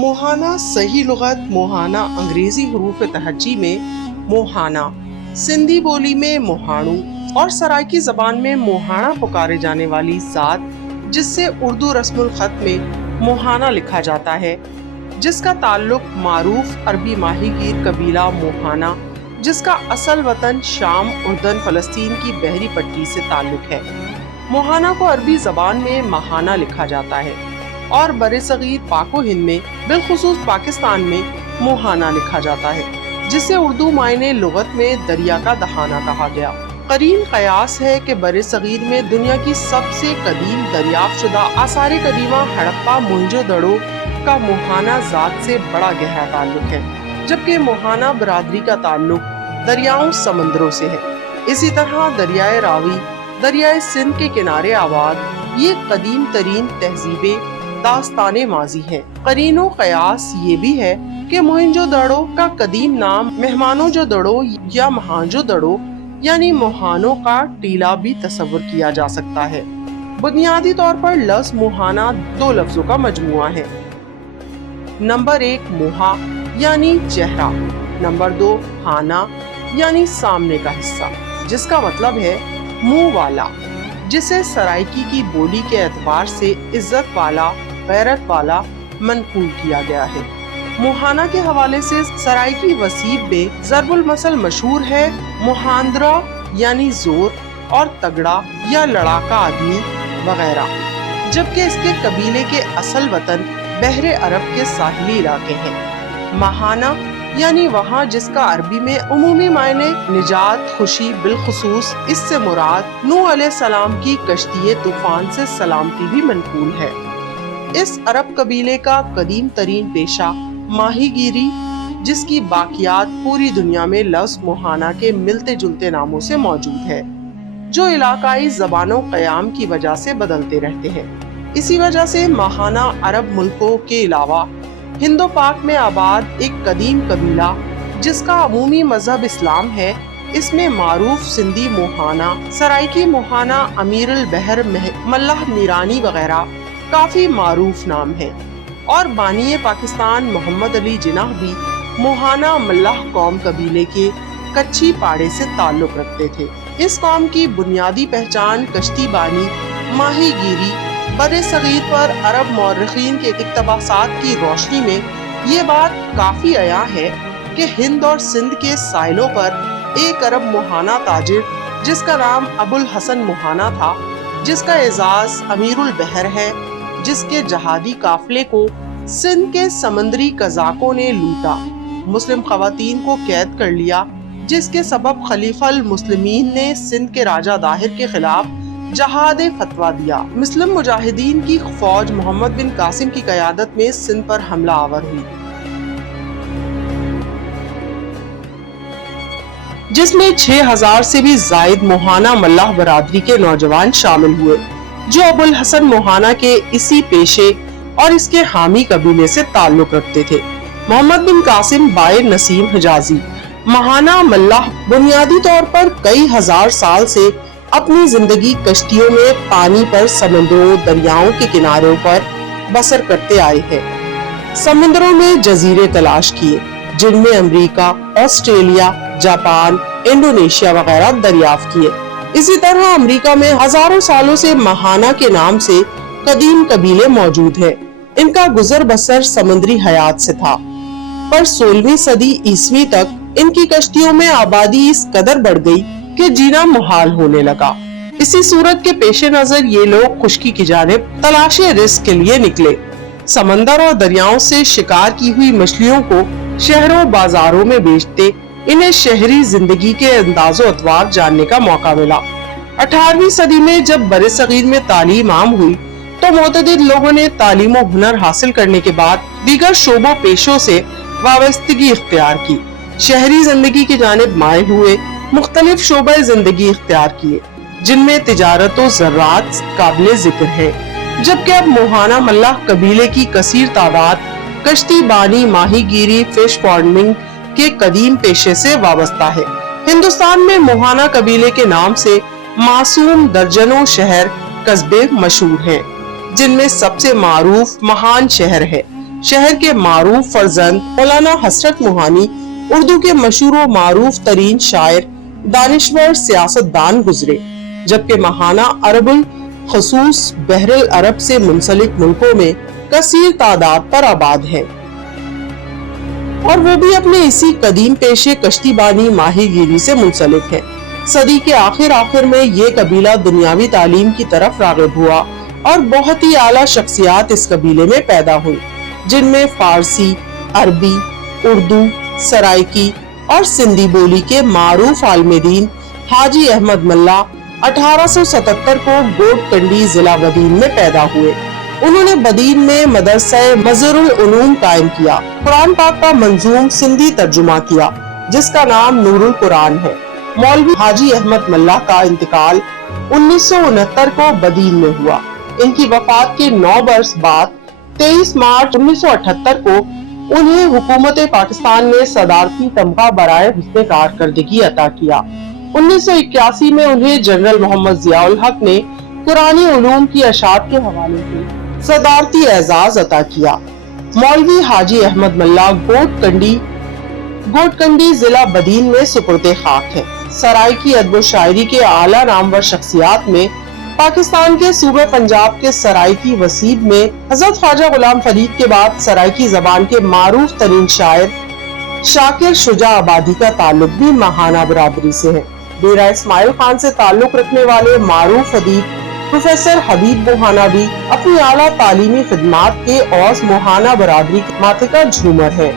मोहाना सही लुगत मोहाना अंग्रेजी हरूफ तहज्जी में मोहाना, सिंधी बोली में मोहाणू और सराइकी जबान में मोहाना पुकारे जाने वाली जात, जिससे उर्दू रस्मुल खत में मोहाना लिखा जाता है, जिसका ताल्लुक मारूफ अरबी माहीगीर कबीला मोहाना, जिसका असल वतन शाम, उर्दन, फलस्तीन की बहरी पट्टी से ताल्लुक है। मोहाना को अरबी जबान में महाना लिखा जाता है और बरे-सगीर पाको हिंद में, बिलखुसूस पाकिस्तान में मोहाना लिखा जाता है, जिसे उर्दू मायने लुगत में दरिया का दहाना कहा गया। करीन कयास है कि बरे-सगीर में दुनिया की सबसे कदीम दरियाफ्त शुदा आसार कदीमा हड़प्पा मोहनजोदड़ो का मोहाना जात से बड़ा गहरा ताल्लुक है, जबकि मोहाना बरादरी का ताल्लुक दरियाओं समंदरों से है। इसी तरह दरियाए रावी, दरियाए सिंध के किनारे आबाद ये कदीम तरीन तहजीबें दास्ताने माजी है। करीनो कयास ये भी है कि मोहनजोदड़ो का कदीम नाम मेहमानों-जो-दड़ो या महांजो-दड़ो यानी मोहानों का टीला भी तस्वुर किया जा सकता है। बुनियादी तौर पर लफ्ज़ मोहाना दो लफ्जों का मजमुआ है। नंबर 1 मोहा यानी चेहरा, नंबर 2 हाना यानी सामने का हिस्सा, जिसका मतलब है मुंह वाला, जिसे सराइकी की बोली के एतबार से इज्जत वाला, गैरत वाला मनकूल किया गया है। मोहाना के हवाले से सराइकी वसीब में ज़रबुल मसल मशहूर है मोहांद्रा यानी जोर और तगड़ा या लड़ाका आदमी वगैरह, जबकि इसके कबीले के असल वतन बहरे अरब के साहिली इलाके हैं। महाना यानी वहाँ, जिसका अरबी में उमूमी मायने निजात, खुशी, बिलखुसूस इससे मुराद नूह अलैहिस्सलाम की कश्ती तूफान से सलामती भी मनकूल है। इस अरब कबीले का कदीम तरीन पेशा माहीगीरी, जिसकी बाकियात पूरी दुनिया में लफ्ज़ मोहाना के मिलते जुलते नामों से मौजूद है, जो इलाकाई ज़बानों क़याम की वजह से बदलते रहते हैं। इसी वजह से महाना अरब मुल्कों के अलावा हिंदो पाक में आबाद एक कदीम कबीला, जिसका अमूमी मजहब इस्लाम है, इसमें मारूफ सिंधी मोहाना, सराइकी मोहाना, अमीरुल बहर मल्लाह नीरानी वगैरह काफी मारूफ नाम है। और बानिए पाकिस्तान मोहम्मद अली जिन्नाह भी मोहाना मल्लाह कौम कबीले के कच्ची पाड़े से ताल्लुक रखते थे। इस कौम की बुनियादी पहचान कश्ती बानी, माहीगीरी, बरे सगीर पर अरब मौर्रिखीन के इक्तबासात की रोशनी में ये बात काफी अया है कि हिंद और सिंध के साहिलों पर एक अरब मोहाना ताजिर, जिसका नाम अबुल हसन मोहाना था, जिसका एजाज अमीरुल बहर है, जिसके जहादी काफले को सिंध के समंदरी कज़ाकों ने लूटा, मुस्लिम खवातीन को कैद कर लिया, जिसके सबब खलीफल मुस्लिमीन ने सिंध के राजा दाहिर के खिलाफ जहाद फतवा दिया। मुस्लिम मुजाहिदीन की फौज मोहम्मद बिन कासिम की क़यादत में सिंध पर हमला आवर हुई, जिसमें 6000 से भी जायद मोहाना मल्लाह बरादरी के नौजवान शामिल हुए, जो अबुल हसन मोहाना के इसी पेशे और इसके हामी कबीले से ताल्लुक रखते थे। मोहम्मद बिन कासिम बाय नसीम हिजाजी महाना मल्लाह बुनियादी तौर पर कई हजार साल से अपनी जिंदगी कश्तियों में पानी पर समंदरों, दरियाओं के किनारों पर बसर करते आए हैं। समुद्रों में जजीरे तलाश किए, जिनमें अमेरिका, ऑस्ट्रेलिया, जापान, इंडोनेशिया वगैरह दरियाफ्त किए। इसी तरह अमेरिका में हजारों सालों से महाना के नाम से कदीम कबीले मौजूद हैं। इनका गुजर बसर समुद्री हयात से था, पर 16वीं सदी ईस्वी तक इनकी कश्तियों में आबादी इस कदर बढ़ गई कि जीना मुहाल होने लगा। इसी सूरत के पेश नजर ये लोग खुश्की की जानिब तलाशे रिस्क के लिए निकले। समंदर और दरियाओं से शिकार की हुई मछलियों को शहरों बाजारों में बेचते इन्हें शहरी जिंदगी के अंदाजो अतवार जानने का मौका मिला। 18वीं सदी में जब बरे सगीर में तालीम आम हुई, तो मोतदिद लोगों ने तालीम और हुनर हासिल करने के बाद दीगर शोबों पेशों से वाबस्तगी इख्तियार की, शहरी जिंदगी की जानिब माइल हुए, मुख्तलिफ शोबे जिंदगी इख्तियार किए, जिनमें तिजारत और ज़राअत काबिले जिक्र है। जबकि अब मोहाना मल्लाह कबीले की कसीर तादाद कश्ती बानी, माहीगीरी, फिश फार्मिंग के कदीम पेशे से वाबस्ता है। हिंदुस्तान में मोहाना कबीले के नाम से मासूम दर्जनों शहर कस्बे मशहूर हैं, जिनमें सबसे मारूफ महान शहर है شہر کے معروف فرزند مولانا حسرت موہانی اردو کے مشہور و معروف ترین شاعر، دانشور، سیاست دان گزرے، جبکہ ماہانہ عرب الخصوص بحر العرب سے منسلک ملکوں میں کثیر تعداد پر آباد ہے، اور وہ بھی اپنے اسی قدیم پیشے کشتی بانی ماہی گیری سے منسلک ہے۔ صدی کے آخر میں یہ قبیلہ دنیاوی تعلیم کی طرف راغب ہوا اور بہت ہی اعلیٰ شخصیات اس قبیلے میں پیدا ہوئی، جن میں فارسی، عربی، اردو، سرائکی اور سندھی بولی کے معروف عالم دین حاجی احمد ملا 1877 کو گوٹ کنڈی ضلع بدین میں پیدا ہوئے۔ انہوں نے بدین میں مدرسہ مظہر العلوم قائم کیا، قرآن پاک کا منظوم سندھی ترجمہ کیا جس کا نام نور القرآن ہے۔ مولوی حاجی احمد ملا کا انتقال 1969 کو بدین میں ہوا۔ ان کی وفات کے 9 برس بعد 23 مارچ 1978 کو انہیں حکومت پاکستان نے صدارتی تمغہ برائے حسن کارکردگی عطا کیا۔ 1981 میں انہیں جنرل محمد ضیاء الحق نے قرآنی علوم کی اشاعت کے حوالے سے صدارتی اعزاز عطا کیا۔ مولوی حاجی احمد ملا گوٹ کنڈی ضلع بدین میں سپرد خاک ہے۔ سرائکی ادب و شاعری کے اعلیٰ نامور شخصیات میں پاکستان کے صوبہ پنجاب کے سرائکی وسیب میں حضرت خواجہ غلام فرید کے بعد سرائکی زبان کے معروف ترین شاعر شاکر شجاع آبادی کا تعلق بھی ماہانہ برادری سے ہے۔ ڈیرہ اسماعیل خان سے تعلق رکھنے والے معروف ادیب پروفیسر حبیب موہانہ بھی اپنی اعلیٰ تعلیمی خدمات کے عوض موہانہ برادری کے ماتھے کا جھومر ہے۔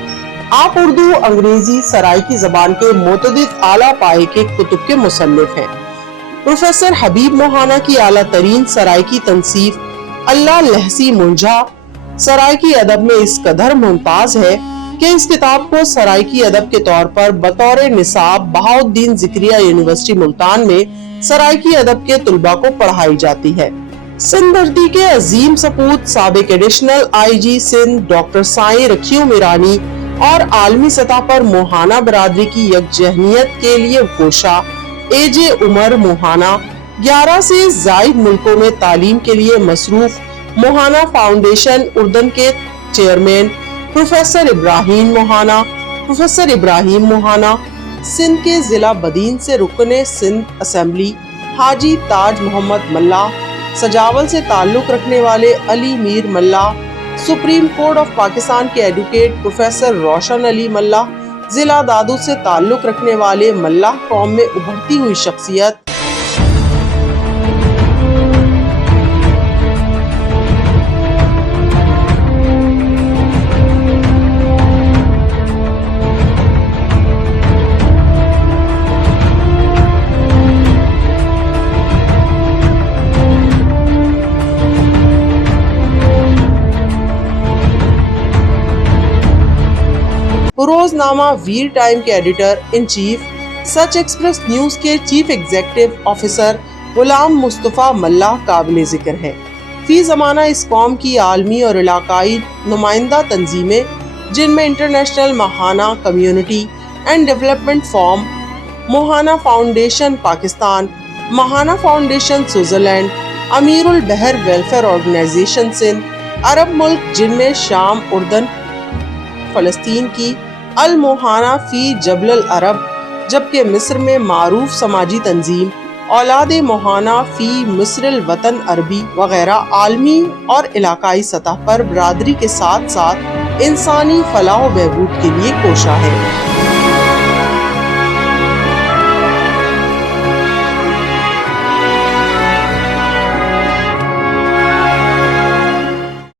آپ اردو، انگریزی، سرائکی زبان کے متعدد اعلیٰ پائے کے کتب کے مصنف ہیں۔ پروفیسر حبیب موہانہ کی اعلیٰ ترین سرائکی تنصیف اللہ لہسی منجھا سرائکی ادب میں اس قدر ممتاز ہے کہ اس کتاب کو سرائکی ادب کے طور پر بطور نصاب بہاؤالدین ذکریہ یونیورسٹی ملتان میں سرائکی ادب کے طلباء کو پڑھائی جاتی ہے۔ سندھ دھرتی کے عظیم سپوت سابق additional I G Sindh doctor Sain Rakhio Mirani اور عالمی سطح پر موہانہ برادری کی یکجہتیت کے لیے کوشاں اے جے عمر موہانہ 11 سے زائد ملکوں میں تعلیم کے لیے مصروف موہانہ فاؤنڈیشن اردن کے چیئرمین پروفیسر ابراہیم موہانہ، سندھ کے ضلع بدین سے رکن سندھ اسمبلی حاجی تاج محمد ملا، سجاول سے تعلق رکھنے والے علی میر ملا، سپریم کورٹ آف پاکستان کے ایڈوکیٹ پروفیسر روشن علی ملا، ضلع دادو سے تعلق رکھنے والے ملا قوم میں ابھرتی ہوئی شخصیت روزنامہ ویر ٹائم کے editor in chief, such express news کے chief executive officer Ghulam Mustafa ملا قابل ذکر ہے۔ فی زمانہ اس قوم کی عالمی اور علاقائی نمائندہ تنظیمیں، جن میں انٹرنیشنل ماہانہ community and development forum, Mohana foundation Pakistan, ماہانہ فاؤنڈیشن سوئٹزرلینڈ، امیر البحر ویلفیئر آرگنائزیشن سندھ، عرب ملک جن میں شام، اردن، فلسطین کی الموہانہ فی جبل العرب، جبکہ مصر میں معروف سماجی تنظیم اولاد موہانہ فی مصر الوطن عربی وغیرہ عالمی اور علاقائی سطح پر برادری کے ساتھ ساتھ انسانی فلاح و بہبود کے لیے کوشاں ہے۔